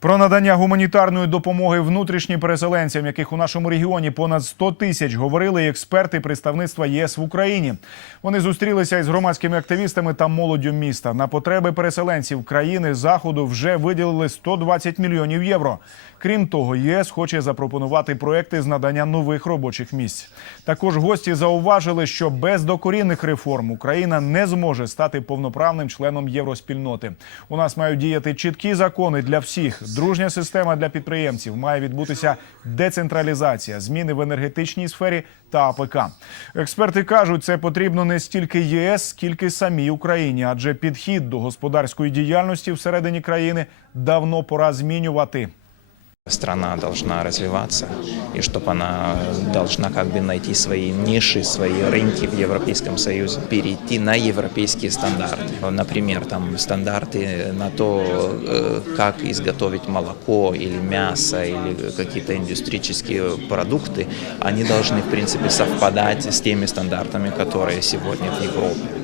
Про надання гуманітарної допомоги внутрішнім переселенцям, яких у нашому регіоні понад 100 тисяч, говорили експерти представництва ЄС в Україні. Вони зустрілися із громадськими активістами та молоддю міста. На потреби переселенців країни заходу вже виділили 120 мільйонів євро. Крім того, ЄС хоче запропонувати проекти з надання нових робочих місць. Також гості зауважили, що без докорінних реформ Україна не зможе стати повноправним членом євроспільноти. У нас мають діяти чіткі закони для всіх. Дружня система для підприємців має відбутися децентралізація, зміни в енергетичній сфері та АПК. Експерти кажуть, це потрібно не стільки ЄС, скільки самій Україні, адже підхід до господарської діяльності всередині країни давно пора змінювати. Страна должна развиваться, и чтобы она должна как бы найти свои ниши, свои рынки в Европейском Союзе, перейти на европейские стандарты. Например, там стандарты на то, э, как изготовить молоко или мясо или какие-то индустрические продукты, они должны, в принципе, совпадать с теми стандартами, которые сегодня в Европе.